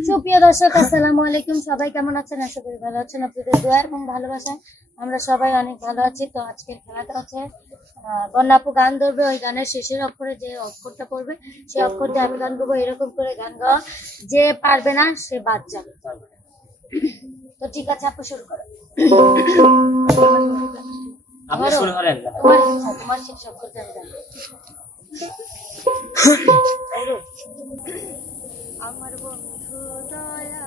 সুপ্রিয় দর্শক আসসালামু আলাইকুম, সবাই কেমন আছেন? আশা করি ভালো আছেন। আপনাদের দোয়া এবং ভালোবাসায় আমরা সবাই অনেক ভালো আছি। তো আজকের খেলাটা হচ্ছে বন্যা আপু গান ধরবে, ওই গানের শেষের অক্ষরে যে অক্ষরটা পড়বে সেই অক্ষর দিয়ে আমি গান গাবো। এরকম করে গান গাওয়া, যে পারবে না সে বাদ যাবে। তো ঠিক আছে আপু, শুরু করো। তোমার শেষ অক্ষর দিয়ে আমার বন্ধু দয়া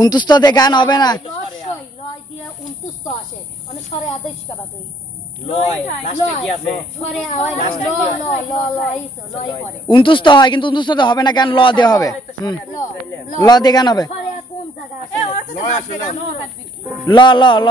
উনতুস্ততে গান হবে না। লয় দিয়ে উনতুস্ত আসে, মানে স্বরে আদেশ কাবা তুই উনতুস্ত হয়, কিন্তু উনতুস্ততে হবে না, গান ল দিয়ে হবে। ল দিয়ে গান হবে। ল ল ল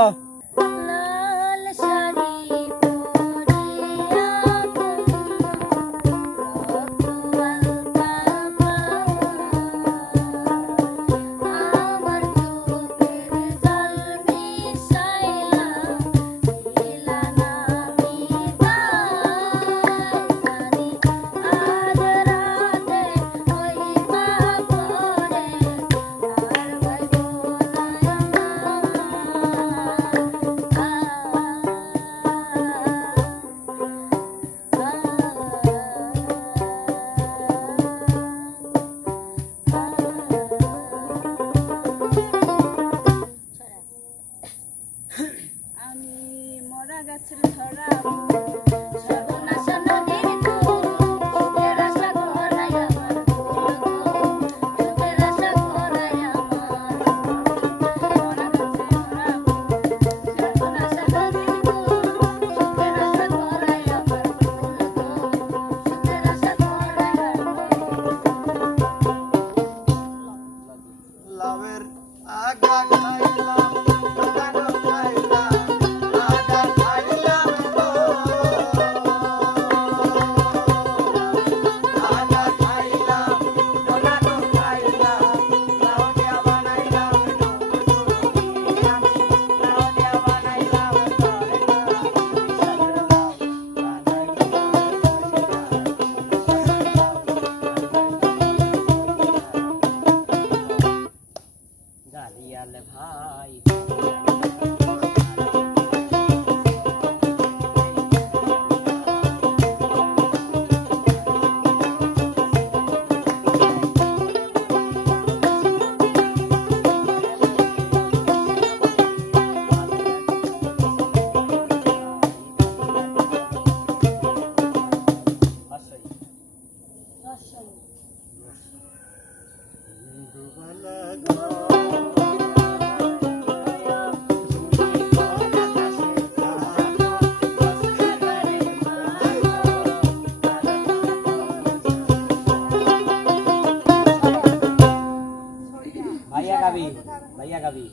भैया का भी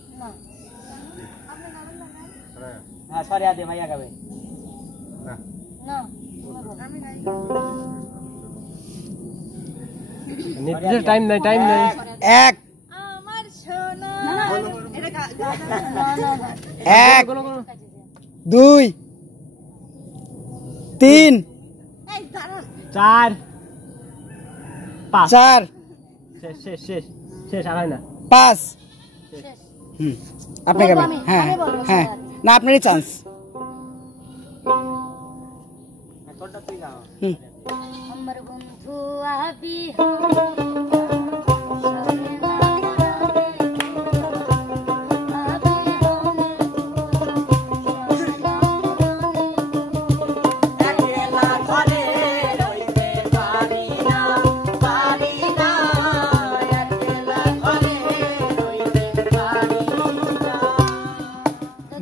हाँ सॉरी आते भैया का भी टाइम नहीं एक एक दुई तीन चार चार शेष आराई ना पाँच আপনি গাবেন। হ্যাঁ হ্যাঁ, না আপনারই চান্স। আমার বন্ধু আবি